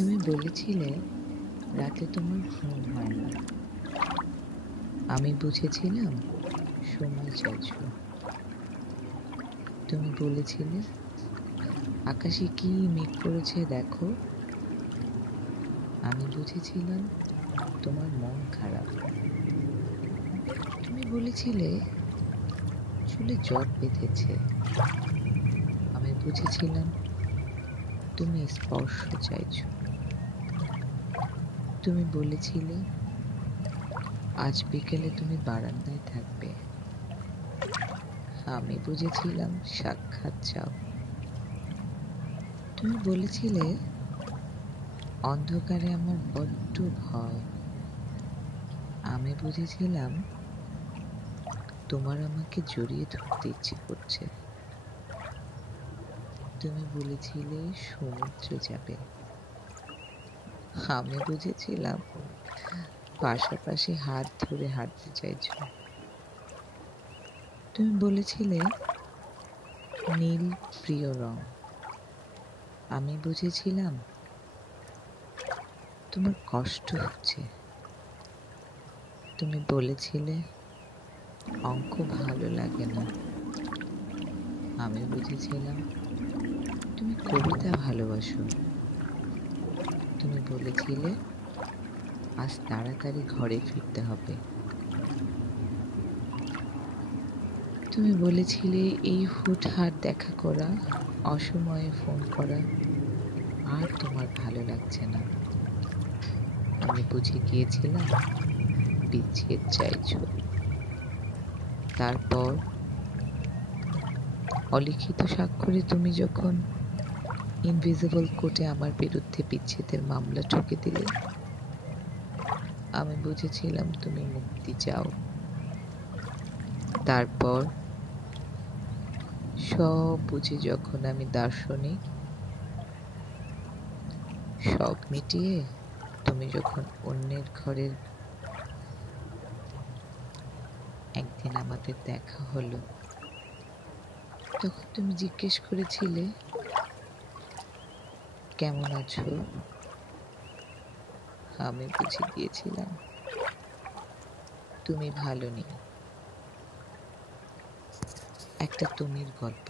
তুমি বলেছিলে রাতে তোমার ঘুম হয় না। আমি বুঝেছিলাম সময় চাইছো। তুমি বলেছিলে আকাশে কি মেঘ করেছে দেখো। আমি বুঝেছিলাম তোমার মন খারাপ। তুমি বলেছিলে চুলে জট বেঁধেছে। আমি বুঝেছিলাম তুমি স্পর্শ চাইছো। তুমি বলেছিলে আজ বিকেলে তুমি বারান্দায় থাকবে। আমি বুঝেছিলাম সাক্ষাৎ চাও। তুমি বলেছিলে অন্ধকারে আমার বড্ড ভয়। আমি বুঝেছিলাম তোমার আমাকে জড়িয়ে ধরতে ইচ্ছে করছে। তুমি বলেছিলে সমুদ্রে যাবে। আমি বুঝেছিলাম পাশাপাশি হাত ধরে হাঁটতে চাইছো। তুমি বলেছিলে নীল প্রিয় রং। আমি বুঝেছিলাম তোমার কষ্ট হচ্ছে। তুমি বলেছিলে অঙ্ক ভালো লাগে না। আমি বুঝেছিলাম তুমি কবিতা ভালোবাসো। তুমি বলেছিলে আজ তাড়াতাড়ি ঘরে ফিরতে হবে। তুমি বলেছিলে এই হুটহাট দেখা করা, অসময়ে ফোন করা আর তোমার ভালো লাগছে না। আমি বুঝে গিয়েছিলাম বিচ্ছেদ চাইছো। তারপর অলিখিত স্বাক্ষরে তুমি যখন ইনভিজিবল কোর্টে আমার বিরুদ্ধে বিচ্ছেদের মামলা ঠুকে দিলে, আমি বুঝেছিলাম তুমি মুক্তি চাও। তারপর সব বুঝে যখন আমি দার্শনিক, সব মিটিয়ে তুমি যখন অন্যের ঘরের একদিন আমাদের দেখা হলো, তখন তুমি জিজ্ঞেস করেছিলে কেমন আছো। আমি বুঝে গিয়েছিলাম তুমি ভালো নেই। একটা তুমির গল্প।